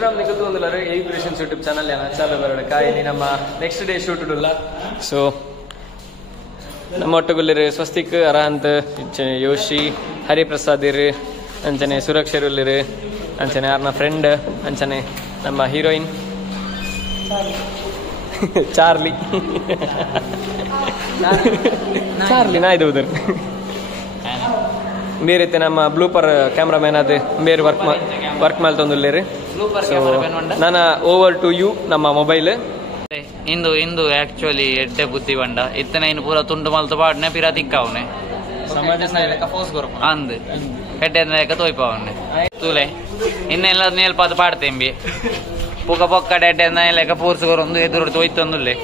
Next Ram ನಿಗದು ಒಂದಲ್ಲರು A creations YouTube channel ಚಾಲು ಬರೋಣ ಕಾಯಿನಿ ನಮ್ಮ ನೆಕ್ಸ್ಟ್ ಡೇ ಶೂಟ್ ಉಲ್ಲ. ಸೊ ನಮ್ಮ ಒಟ್ಟುಗುಲ್ಲಿರು ಸ್ವಸ್ತಿಕ್ ಅರಾಂತ್ ಯೋಶಿ ಹರಿಪ್ರಸಾದ್ ಇರು ಅಂಚನೆ ಸುರಕ್ಷರುಲ್ಲಿರು ಅಂಚನೆ ಯಾರನ್ನ ಫ್ರೆಂಡ್ ಅಂಚನೆ ನಮ್ಮ ಹೀರೋಯಿನ್ ಚಾರ್ಲಿ ಚಾರ್ಲಿ ನಾಯ್ದು ಉದರ್ ಬೇರೆ ನಮ್ಮ ಬ್ಲೂಪರ್ ಕ್ಯಾಮ್ರಾಮ್ಯಾನ್ ಅದು ಬೇರೆ ವರ್ಕ್ ಮೇಲೆ ತಂದುಲ್ಲೇರಿ. ನಾನು ಓವರ್ ಟು ಯು ನಮ್ಮ ಮೊಬೈಲ್ ಇಂದು ಆಕ್ಚುಲಿ ಎಡ್ಡೆ ಬುದ್ಧಿ ಬಂಡ ಇತ್ತನೆ ಇನ್ನು ಪೂರ ತುಂಡು ಮಲ್ತು ಪಾಡ್ನೆ ಪಿರಾ ತಿಕ್ಕವನೆ ಅಂದ್ ಎಡ್ಡೆ ಲೆಕ್ಕ ತೋಯ್ಪವನೆ ತೂಲೆ ಇನ್ನೆಲ್ಲ ನೇಲ್ಪಾತ್ ಪಾಡ್ತೇಂಬಿ ಪುಕ ಪೊಕ್ಕ ಎಡ್ಡೆ ಲೆಕ್ಕ ಪೂರ್ಸುಗೊರೊಂದು ಎದುರು ತೋಯ್ತೊಂದುಲ್ಲೆ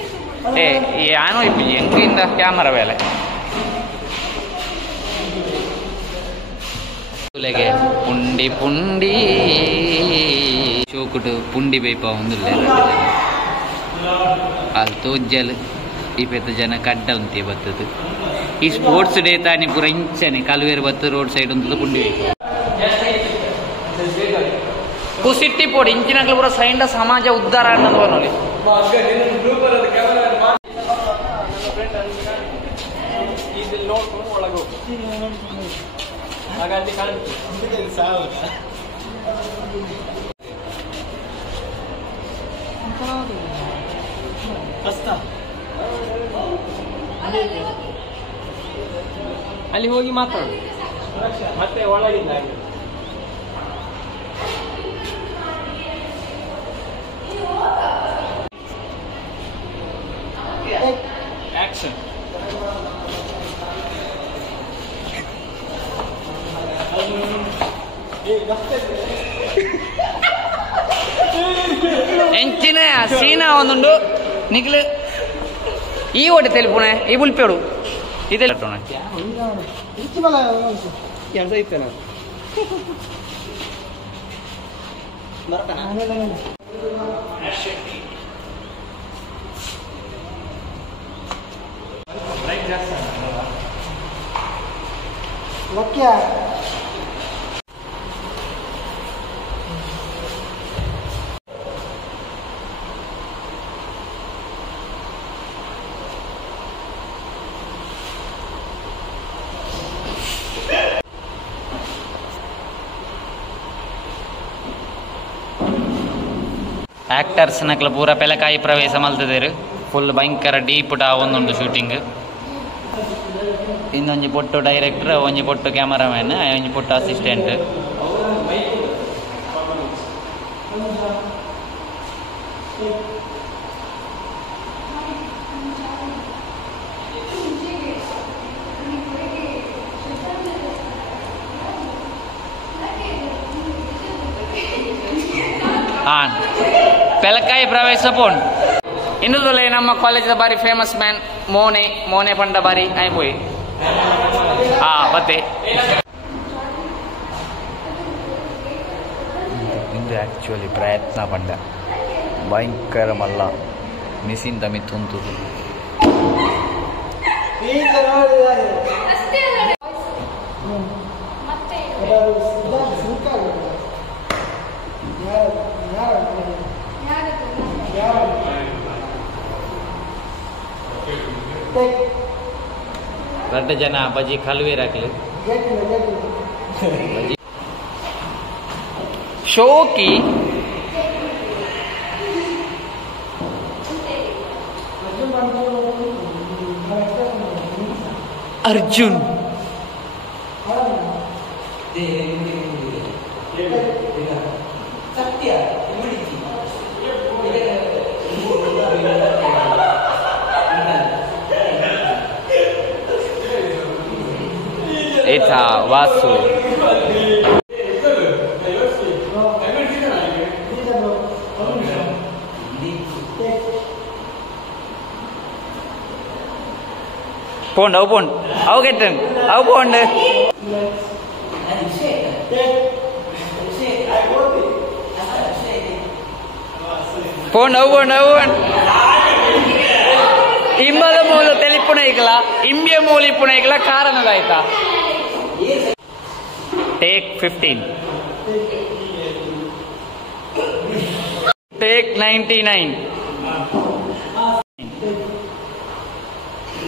ಏ ಯಾನೋ ಇಪ್ಪಿ ಹೆಂಗಿಂದ ಕ್ಯಾಮರಾ ಬೇಲೆ ತುಲೆಗೆ ಪುಂಡಿ ಪುಂಡಿ ಶೋಕುಟು ಪುಂಡಿ ಬೈಪ ಒಂದುಲ್ಲೆ ಅಲ್ಲಿ ತೋಜ್ಜಲು ಈ ಪೆತ್ತ ಜನ ಕಡ್ಡ ಉಂತೆ ಬತ್ತದು ಈ ಸ್ಪೋರ್ಟ್ಸ್ ಡೇ ತಾನಿ ಪೂರ ಇಂಚನೆ ಕಲ್ವೇರು ಬತ್ತು ರೋಡ್ ಸೈಡ್ ಉಂಟು ಪುಂಡಿ ಕುಸಿಟ್ಟಿ ಪೋಡಿ ಇಂಚಿನಾಗ್ಲು ಪೂರ ಸೈಂಡ ಸಮಾಜ ಉದ್ಧಾರ ಅನ್ನೋದು ನೋಡಿ ಅಲ್ಲಿ ಹೋಗಿ ಮಾತಾಡು ಮತ್ತೆ ಒಳಗಿಂದ ಆಕ್ಷನ್. ಎಂಚಿನ ಸೀನಾ ಒಂದುಂಡು ನಿಕ್ಲು ಈ ಒಡೆ ತೆಲುಪುಣೆ ಈ ಬುಲ್ಪೇಡು ಇದೆಲ್ಲ ಕೆಲಸ ಇತ್ತು ನಾನು ಆಕ್ಟರ್ಸ್ ನಕ್ಲ ಪೂರ ಪೆಲಕಾಯಿ ಪ್ರವೇಶ ಮಲ್ತದೇರು ಫುಲ್ ಭಯಂಕರ ಡೀಪ್ ಒಂದುಂಡು ಶೂಟಿಂಗ್. ಇನ್ನೊಂಜಿ ಪೊಟ್ಟು ಡೈರೆಕ್ಟರ್ ಒಂಜಿ ಪೊಟ್ಟು ಕ್ಯಾಮರಾಮ್ಯಾನ್ ಒಂಜಿ ಪೊಟ್ಟು ಅಸಿಸ್ಟೆಂಟ್. ಪೆಲಕಾಯಿ ಪ್ರವೇಶ ಪೋಣ್ ಇನ್ನುದಲ್ಲ ನಮ್ಮ ಕಾಲೇಜ್ ಬಾರಿ ಫೇಮಸ್ ಮ್ಯಾನ್ ಮೋನೆ ಪಂಡ ಬಾರಿ ಆಯ್ಪೋಯಿ ಮತ್ತೆ ಇಂದು ಆಕ್ಚುಲಿ ಪ್ರಯತ್ನ ಪಂಡ ಭಯಂಕರ ಮಲ್ಲ ಮಿಸಿಂದ ಮಿತ್ತುಂತು ರಡ್ಡ ಜನ ಬಜಿ ಕಲ್ವೆ ರಾಕ್ಲಿ ಶೋಕಿ Arjun Eta Vasu Pond, how pond? How get them? How pond? Pond, how pond? How pond? Imbada ಮೂಲ ತೆಲಿಪುಣ ಈಗಲ ಇಂಬ್ಯ ಮೂಲಿಪುಣ ಈಗಲ ಕಾರಣದಾಯ್ತಾ Take 15. Take 99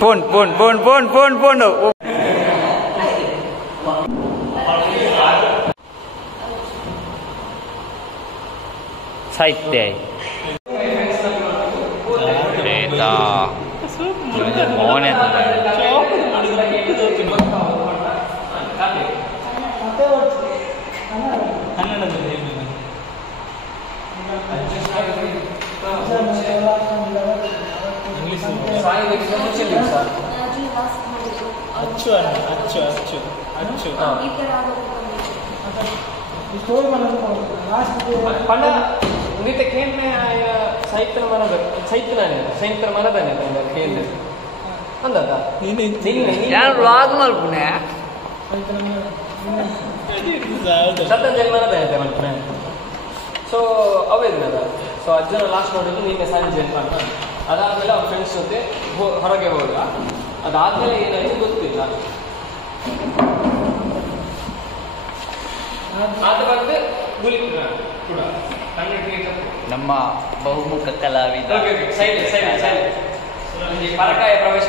phone phone phone phone phone phone ಸಾಹಿತ್ಯ ಮೋನೆ ಸಾಹಿತ್ಯ ಮನದಾನೆ ನಾನು ವ್ಲಾಗ್ ಮಲ್ಪುನೆ ಶ್ರದ್ಧಾಂಜಲಿ ಮನದಾನೆ ಮಲ್ಪನೆ ಸೊ ಅವೇನದ ಸೊ ಅಜ್ಜನ ಲಾಸ್ಟ್ ನೋಡಿದ್ದು ನಿನ್ನೆ ಸಂಜೆ ಅಂತ ಅದಾದ್ಮೇಲೆ ಅವ್ರ ಫ್ರೆಂಡ್ಸ್ ಜೊತೆ ಹೊರಗೆ ಹೋದ. ಅದಾದ್ಮೇಲೆ ಏನಾಯ್ತು ಗೊತ್ತಿಲ್ಲ. ಅದು ಬಂದು ನಮ್ಮ ಬಹುಮುಖ ಕಲಾವಿದ ಪರಕಾಯ ಪ್ರವೇಶ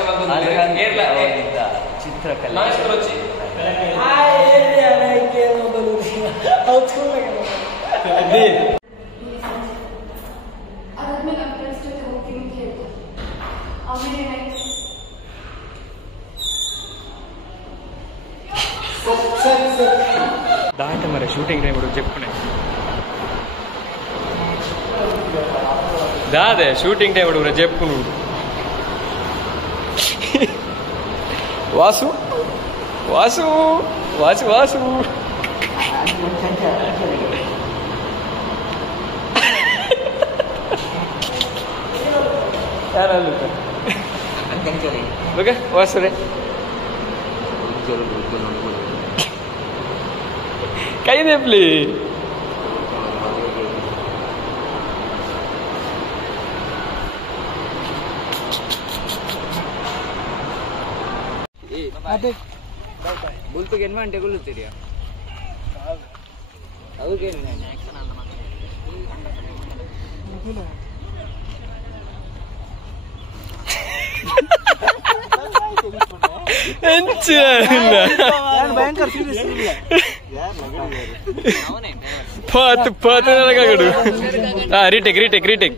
ಚಿತ್ರಕಲೆ ದಾಟ ಮರ ಶೂಟಿಂಗ್ ಟೈಮ್ చెప్పుకునే దాదే షూటింగ్ టైం కూడా చెప్పుకున్నాడు. వాసు వాసు వాసు వాసు ఓకే వాసు రే ಕೈ ದೇಪ್ಲಿ ಬುಲ್ಪಿಗೆ ಏನು ಗಂಟೆ ಗುಳ್ಳುತ್ತೀರಿಯಾ ಅದಕ್ಕೇನು ರೀಟೇಕ್ ರೀಟೇಕ್ ರೀಟೇಕ್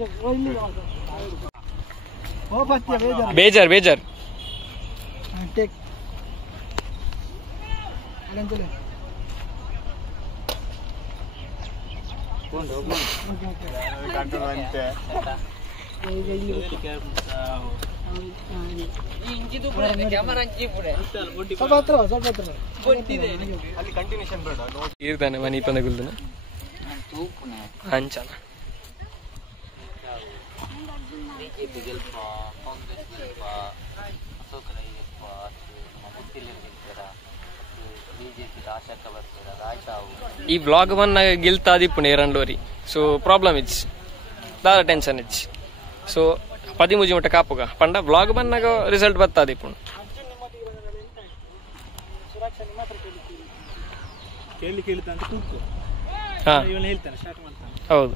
ಬೇಜಾರ್ ಬೇಜಾರ್ ಇರ್ತಾನೆ ಮನಿ ಪಂದಗುಲ್ದನ ಅಂಚನ ಈ ವ್ಲಾಗ್ ವನ್ನ ಗೆಲ್ತಾದಿಪ್ಪುನೆ ಎರಡೋರಿ ಸೊ ಪ್ರಾಬ್ಲಮ್ ಇಚ್ ದಾರ ಟೆನ್ಷನ್ ಇಚ್ ಸೊ 13 ಮಟ್ಟ ಕಾಪುಗ ಪಂಡ ವ್ಲಾಗ್ ಬನ್ನಾಗ ರಿಸಲ್ಟ್ ಬತ್ತಾದಿಪ್ಪುಂಡು ಹೌದು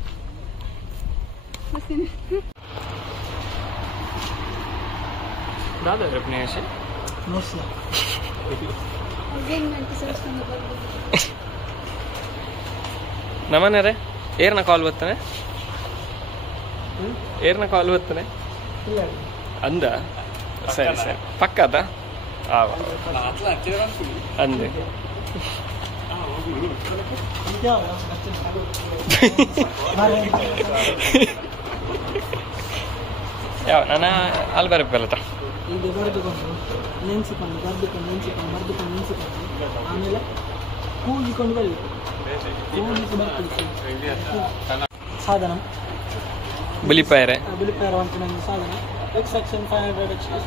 दादा अपने ऐसे ನಮನೆ ರೇ ಏರ್ನ ಕಾಲ್ ಬರ್ತಾನೆ ಏರ್ನ ಕಾಲ್ ಬರ್ತಾನೆ ಅಂದ ಸರಿ ಸರಿ ಪಕ್ಕದ ಅಂದೆ ಯಾವ ನಾನು ಅಲ್ಲಿ ಬರಬೇಕಲ್ಲತ್ತ ಇದು ಬರೆದುಕೊಂಡು ನೆನೆಸಿಕೊಂಡು ಬರೆದುಕೊಂಡು ನೆನೆಸಿಕೊಂಡು ಬರೆದುಕೊಂಡು ನೆನೆಸಿಕೊಂಡು ಆಮೇಲೆ ಕೂಗಿಕೊಂಡು ಬರಬೇಕು. ಕೂಗಿಸಿ ಬರ್ತದೆ ಸಾಧನ ಬುಲಿಪಾಯರೆ ಬುಲಿಪಾಯರ ಅಂತ ನನ್ನ ಸಾಧನ ಎಕ್ಸಾಕ್ಷನ್ 500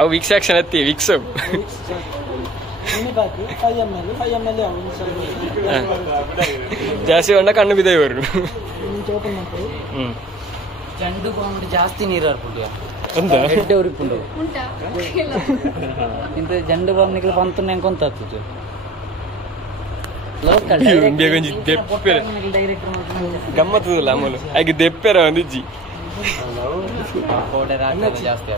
ಅವು ವಿಕ್ಸ್ ಆಕ್ಷನ್ ಹತ್ತಿ ವಿಕ್ಸ್ ಬಾಕಿ 5 ml ಜಾಸ್ತಿ ಹೊಂಡ ಕಣ್ಣು ಬಿದ್ದೇವೆ ಇವರು ಓಪನ್ ಮಾಡ್ತಾರೆ. ಚೆಂಡು ಬಾಂಬ್ ಜಾಸ್ತಿ ನೀರು ಹರ್ಬಿಟ್ಟು ಅಂತ ಹೆಡ್ಡೆ ಉರಿಪುಂಡು ಇಂತ ಜಂಡು ಬಾಂಬ್ನಿಗೆ ಬಂತು ನೆಂಕೊಂತ ಬೇಗೊಂಜಿ ದೆಪ್ಪೆರ ಗಮ್ಮತ್ತದಲ್ಲ ಅಮಲು ಹಾಗೆ ದೆಪ್ಪೆರ ಒಂದಿಜ್ಜಿ ಜಾಸ್ತಿ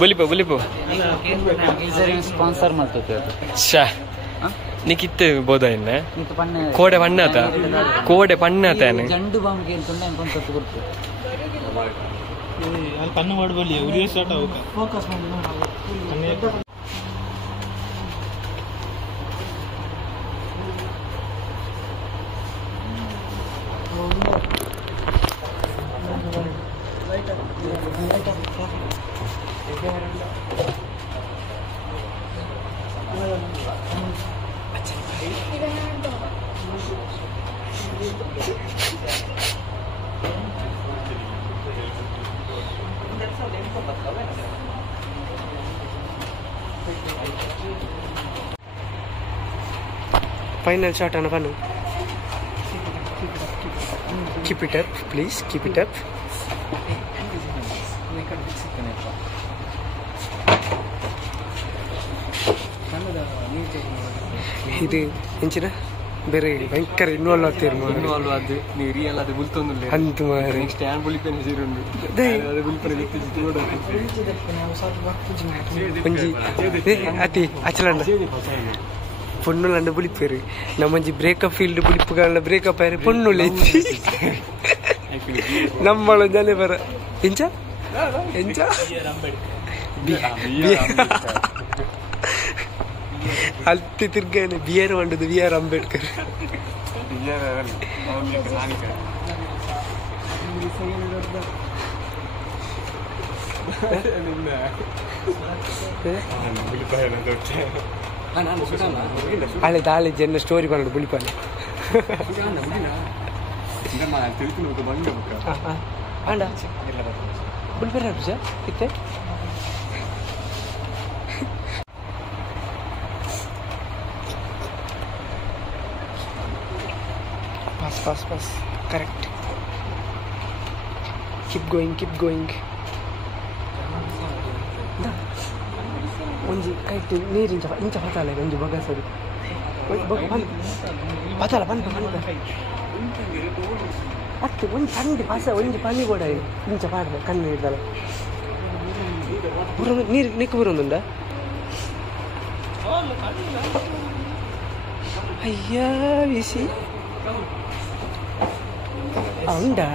ಬಲಿಪೋ ಸ್ಪಾನ್ಸರ್ ಮಾಡ್ತದೆ ಶಾ ನಿಕ್ಕಿತ್ತೆ ಬೋಧ ಇನ್ನ ಕೋಡೆ ಪಣ್ಣಾತ ಕೋಡೆ ಪಣ್ಣಾತಾನೆ ಜಂಡು ಬಾಂಬ್ ಕೇಳ್ಕೊಂಡೆ ಅನ್ಕೊಂತ ಗೊತ್ತು ಕಣ್ಣು ಮಾಡಬಲ್ಲಿ ಉರಿಯ ಸ್ಟಾರ್ಟ್ ಆಗ ಫೋಕಸ್ ಮಾಡಿ Final shot on one. Keep it up, please. Keep it up. ಇದು ಎಂಚಿನ ಬೇರೆ ಭಯಂಕರ ಇನ್ವಾಲ್ವ್ ಆಗ್ತೀರಿ ಇನ್ವಾಲ್ವ್ ಆದ್ದು ನೀವು ರಿಯಲ್ ಅದು ಗುಲ್ತೊಂದು ಅಂತ ಮಾರಿ ನೆಕ್ಸ್ಟ್ ಹ್ಯಾಂಡ್ ಬುಲಿಪೇನೆ ಸೇರುಂಡು ಅದು ಬುಲಿಪೇನೆ ಗೊತ್ತಿದ್ದು ಒಂಜಿ ಅತಿ ಅಚಲಂಡ பொண்ணுல புளிப்பேரு நம்மஞ்சி பிரேக்கப் ஃபீல்டு புளிப்புகால பிரேக்கப் ஆயிரு பொண்ணுல நம்மளும் ஜாலி வர ಎಂಚಾ ಎಂಚಾ ಅಲ್ತಿ ತಿರ್ಗಾನೆ ಬಿಯರ್ ಬಂಡದು ಬಿಆರ್ ಅಂಬೇಡ್ಕರ್ ಹಳೆ ದಾಳಿ ಜನ ಸ್ಟೋರಿ ಬಂದು ಬುಳಿಪಾನೆ ಆಂಡ ಬುಳಿಪೇರ ಇತ್ತೆ ಪಾಸ್ ಕರೆಕ್ಟ್ ಕೀಪ್ ಗೋಯಿಂಗ್ ಒಂಜಿ ಕೈಟ್ ನೀರಿಂಚ ಇಂಚ ಪತಾಲ ಒಂಜಿ ಬಗಸದು ಪತಾಲ ಬಂದ ಅತ್ತು ಒಂಜಿ ಪಂಡಿ ಪಸ ಒಂಜಿ ಪನಿ ಕೂಡ ಇಂಚ ಪಾಡ್ದ ಕಣ್ಣು ಹಿಡ್ದಲ್ಲ ಬುರ ನೀರು ನಿಕ್ಕು ಬರೋದುಂಡ ಅಯ್ಯಾ ಬಿಸಿ ಉಂಡಾ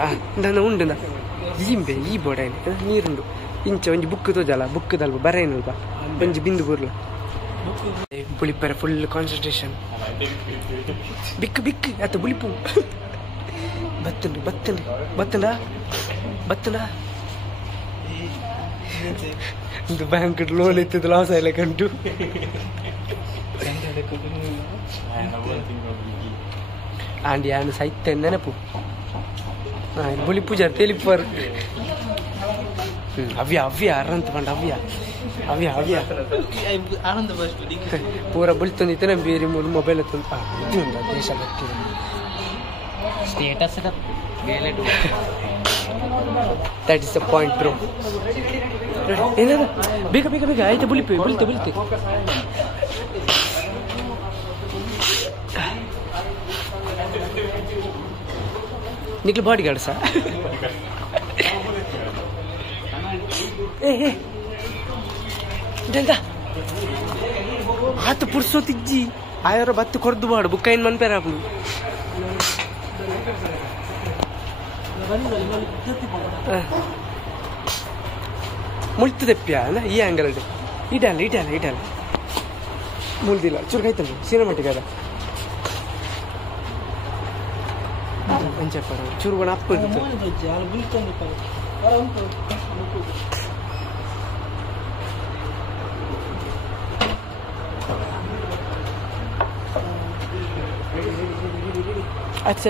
ಉಂಡು ಈಂಬೆ ಈ ಬೋಡ ನೀರುಂಡು ಇಂಚ ಒಂಜಿ ಬುಕ್ ತೋಜಲ್ಲ ಬುಕ್ಕದಲ್ಪ ಬರೇನಲ್ಪ ಒಂಜಿ ಬಿಂದು ಬುರ್ಲ ಬುಳಿಪರ ಫುಲ್ ಕಾನ್ಸಂಟ್ರೇಷನ್ ಬಿಕ್ ಅತ್ತ ಬುಳಿಪು ಬತ್ತಂಡ ಇದು ಬ್ಯಾಂಕ್ ಲೋನ್ ಇತ್ತದ ಲಾಸ್ ಆಯ್ಲ ಕಂಡು ಆಂಡಿ ಆನು ಸೈತ ನೆನಪು ಬುಳಿ ಪೂಜಾ ತೆಲಿಪರ್ ಅವ್ಯ ಅರಂತ ಪಂಡ ಅವ್ಯ ಆನಂದ ಪೂರ ಬುಳ್ತಂದಿತ್ತೆ ಬೇರೆ ಮೂರು ಮೊಬೈಲ್ ತಂದು ಇದು ದೇಶ ಭಕ್ತಿ status that is the point bro ಏನದ ಬೇಗ ಆಯ್ತು ಬುಳಿತೆ ನಿಕ್ಲು ಬಾಡಿ ಗಾರ್ಡ್ ಸಾ ಇದೆಂತ ಆತ ಪುರ್ಸೋತಿಜ್ಜಿ ಆಯಾರ ಬತ್ತು ಕೊರ್ದು ಮಾಡು ಬುಕ್ಕೈನ್ ಮನ್ಪೇರ ಹಾಕೊಂಡು ಮುಳ್ತು ತೆಪ್ಪ್ಯ ಈ ಆಂಗಲ್ ಇಡಲ್ಲ ಮುಳ್ದಿಲ್ಲ ಚುರುಕಾಯ್ತಲ್ಲ ಸಿನಿಮಾಟಿಕ್ ಅದ ಅಂಚಪ್ಪರ ಚುರುಗಣ ಅಪ್ಪದು अच्छा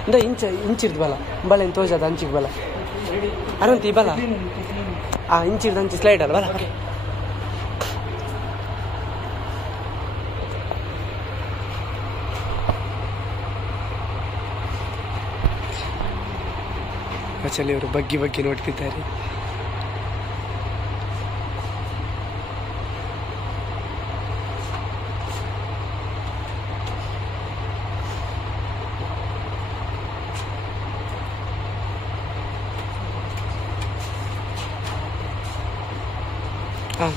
ಇಂದ ಇಂಚಿರ್ದು ಬಲ ಬಲ ತೋಜದ ಅಂಚಿಗೆ ಬಲ ಅರಂತಿ ಬಲ ಇಂಚಿರ್ದು ಅಂಚಿ ಸ್ಲೈಡ್ ಅಲ್ಲ ಬಲ ಮಚಲಿಯವರು ಬಗ್ಗಿ ಬಗ್ಗಿ ನೋಡ್ತಿದ್ದಾರೆ.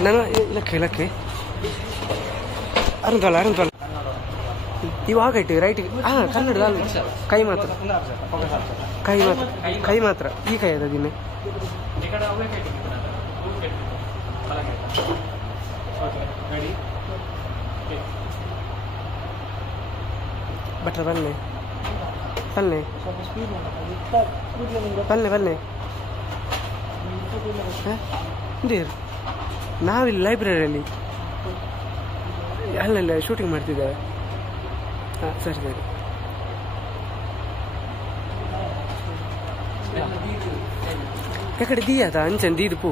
ನಾನು ಇಲ್ಲಕ್ಕೆ ಅರುಂತಲ್ಲ ಇವಾಗ ಇಟ್ಟು ರೈಟಿಗೆ ಕನ್ನಡ ಕೈ ಮಾತ್ರ ಈ ಕೈ ಅದ ದಿನ ಬಟ್ರ ಬಲ್ಲೆ ದೇರ್ ನಾವಿಲ್ಲಿ ಲೈಬ್ರರಿಯಲ್ಲಿ ಅಲ್ಲೆಲ್ಲ ಶೂಟಿಂಗ್ ಮಾಡ್ತಿದ್ದೇವೆ. ಹಾಂ ಸರಿ ಸರಿ. ಯಾಕಡೆ ದೀಯಾದ ಅಂಚನ್ ದೀದು ಪೂ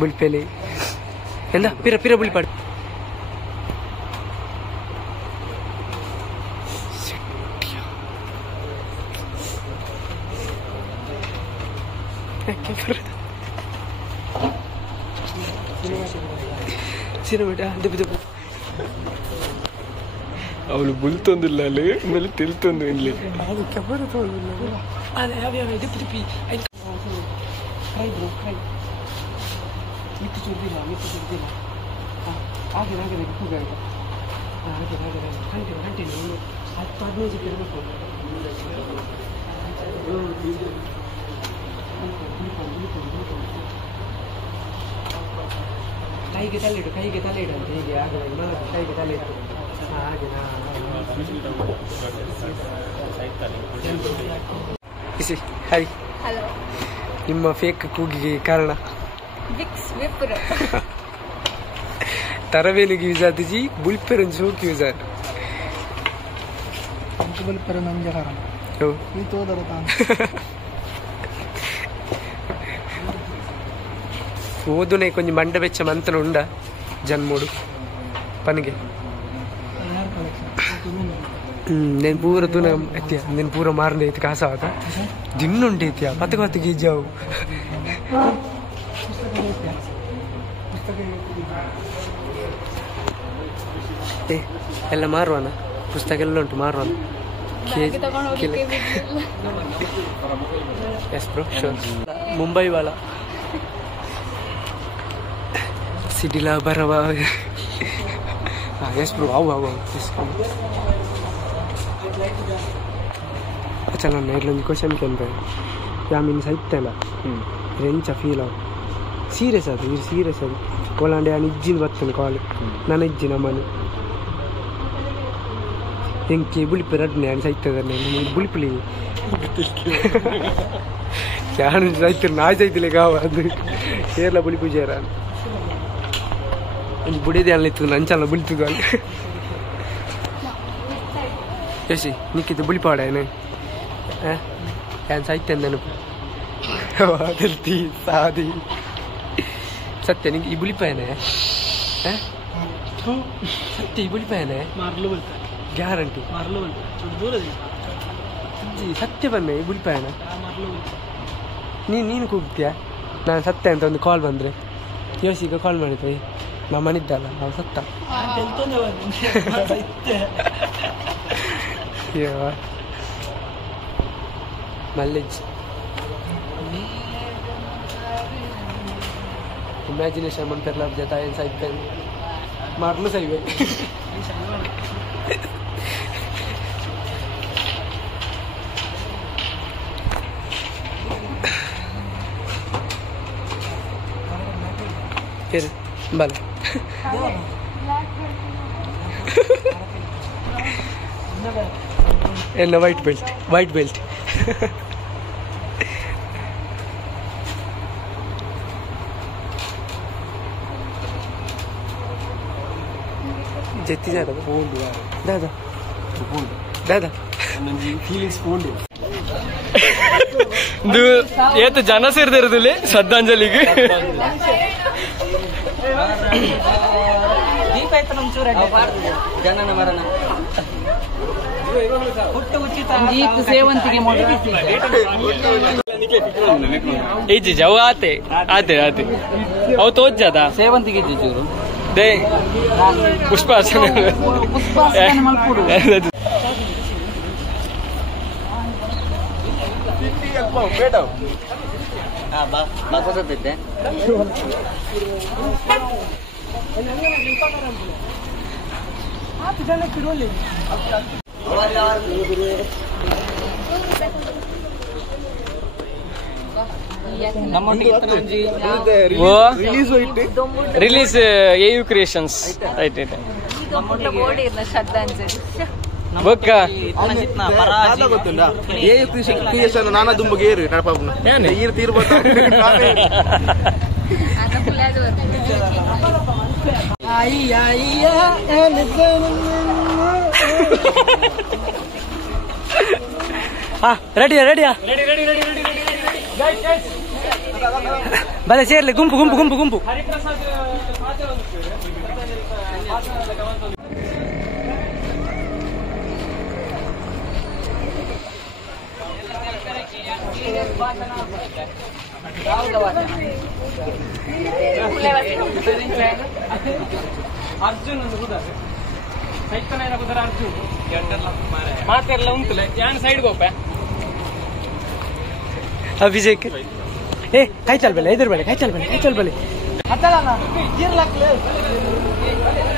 ಬುಲ್ಪೆಲೆ ಎಂದ ಪಿರ ಪಿರ ಬುಲ್ಪಾಡು ಅವಳು ಬುಲ್ತೊಂದಿಲ್ಲ ಅಲ್ಲಿ ಮೇಲೆ ತಿಳ್ತೊಂದು ಇಲ್ಲಿ ಕೈಗೆ ತಲೆಯಿಡು ಅಂತ ಹೀಗೆ ಆಗ ಕೈಗೆ ತಲೆಯಿಟ್ಟು ಹಾಗೆ ಹಾಯ್. ನಿಮ್ಮ ಫೇಕ್ ಕೂಗಿಗೆ ಕಾರಣ ತರವೇಲಿಗೆ ಯೂಸ್ ಆದಿಜಿ ಬುಲ್ಪೆರನ್ ಸೋಕ್ ಯೂಸ್ ಆದ ಓದುನೆ ಕೊಂಚ ಮಂಡ ಬೆಚ್ಚ ಮಂತನ ಉಂಡ ಜನ್ಮೋಡು ಪನಿಗೆ నేను పూర తున ఎత్తియా నేను పూర మారండి ఎత్తి కాసాక దిన్నుండి ఎత్తియా పత్తకొత్తకి ఇచ్చావు ಎಲ್ಲ ಮಾರುವನ ಪುಸ್ತಕ ಎಲ್ಲ ಉಂಟು ಮಾರುವನ ಎಸ್ ಬ್ರೋ ಶೋರ್ ಮುಂಬೈ ವಾಲ ಸಿಡಿಲ ಬರವ ಎಸ್ ಬ್ರೋ ಅವು अच्छा ನಾನು ಇಲ್ಲೊಂದು ಕ್ವಶನ್ ಕೇಳ್ದೆ ಯಾಮಿನ್ ಸೈತ್ತಲ್ಲ ರೆಂಚ ಫೀಲ್ ಅವು ಸೀರಿಯಸ್ ಅದು ಕೋಲಾಂಡೆ ನಾನು ಇಜ್ಜಿನ ಬರ್ತಾನೆ ಕಾಲ್ ನಾನು ಇಜ್ಜಿ ನಮ್ಮನೆ ಹೆಂಗೆ ಬುಳಿಪು ರಡ್ನೆ ನಾನು ಸೈತದನ್ನೇ ಬುಳಿಪುಲಿ ಯಾರು ಸೈತ ನಾ ಸೈತಿಲ್ಲ ಗಾವ ಅದು ಕೇರಳ ಬುಳಿಪು ಜೇರ ಒಂದು ಬುಡಿದೆ ಅಲ್ಲಿತ್ತು ನಂಚಲ್ಲ ಬುಳಿತದು ಅಲ್ಲಿ ಯಶಿ ನಿಕ್ಕಿದ್ದು ಬುಳಿಪಾಡೇನೆ ಯಾನ್ ಸಾಯ್ತೇನೆ ನೆನಪು ಅದಿಲ್ತಿ ಸಾದಿ ಸತ್ಯ ನಿಂಗೆ ಈ ಬುಳಿಪಾಯನೆ ಸತ್ಯ ಈ ಬುಳಿಪಾಯನೆ ಗ್ಯಾರಂಟಿ ಸತ್ಯ ಬನ್ನೆ ಈ ಬುಳಿಪಾಯನ ನೀನು ಕೂಗ್ತೀಯ ನಾನು ಸತ್ಯ ಅಂತ ಒಂದು ಕಾಲ್ ಬಂದರೆ ಯೋಸಿಗ ಕಾಲ್ ಮಾಡಿದ್ವಿ ನಮ್ಮ ಮನಿದ್ದಲ್ಲ ಅವ್ನು ಸತ್ತ knowledge imagination मन कर लग जाता है इनसाइड पे मार लो सही है फिर बल and a white belt जेती जा रहा दादा दादा फीलिंग्स ಇದು ಏತು ಜನ ಸೇರ್ದಿರೋದಿಲ್ಲ ಶ್ರದ್ಧಾಂಜಲಿಗೆ. ಸೇವಂತಿಗೆ ಈಜಿ ಜವ ಆತೆ ಆತೆ ಆತೆ ಅವು ತೋಜದ ಸೇವಂತಿಗೆ ಚೂರು they Pushpa release AU creations ಆಯ್ತು ಬೊಕ್ಕ ಗೊತ್ತುಂಟಾ AU ಕ್ರಿಯೇಷನ್ ನಾನಾ ದುಂಬಗೆ ಏರು ನಡಪಾಪುನ ಈರು ತೀರ್ಬೋದು ರೆಡಿಯಾ ರೆಡಿಯಾ ಬಲೆ ಸೇರ್ಲಿ ಗುಂಪು ಗುಂಪು ಗುಂಪು ಗುಂಪು. ಅರ್ಜುನ್ ಮಾತೆಲ್ಲ ಉಂಟು ಯಾನ್ ಸೈಡ್ ಗೋಪ ಅಭಿಷೇಕ್ ಏ ಕೈ ಚಲ್ ಬೆಲೆ ಇದ್ರ ಬೆಲೆ ಕೈ ಚಲ್ ಬೆಲೆ ಕೈ ಚಲ್ ಬೆಲೆ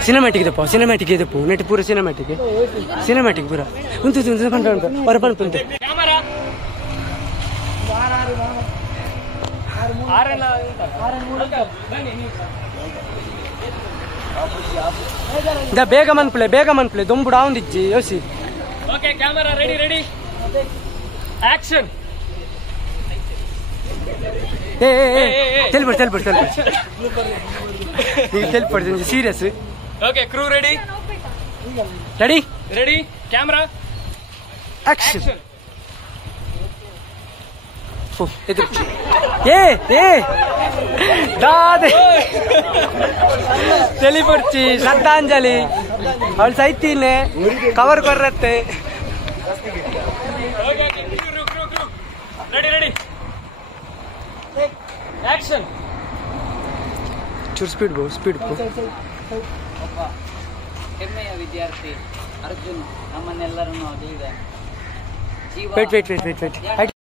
ಸಿನಿಮ್ಯಾಟಿಕ್ ದಪ್ಪ ಸಿನಿಮ್ಯಾಟಿಕ್ ಇದಪ್ಪು ನೆಟ್ ಪೂರ ಸಿನಿಮ್ಯಾಟಿಕ್ ಸಿನಿಮ್ಯಾಟಿಕ್ ಪೂರ ಉಂಟು ಉಂಟು ಪಂಟ ಉಂಟು ಹೊರ ಪಂಪುಂಟು ಬೇಗ ಮನ್ಪ್ಲೆ ದೊಂಬುಡ ಅವನಿಜ್ಜಿ ಯೋಸಿ. Okay camera ready ready action. ತೆಲ್ಪಡ್ತೀನಿ serious. Okay crew ready ready ready camera action. తెలిపొచ్చి శ్రద్ధాంజలి వాళ్ళు సైతీనే కవర్ కొర్రತ್ತೆ. Ready ready action. ಚೂರು ಸ್ಪೀಡ್ ಹೆಮ್ಮೆಯ ವಿದ್ಯಾರ್ಥಿ ಅರ್ಜುನ್ ನಮ್ಮನ್ನೆಲ್ಲರನ್ನು ಅಗಲಿದ. ವೇಟ್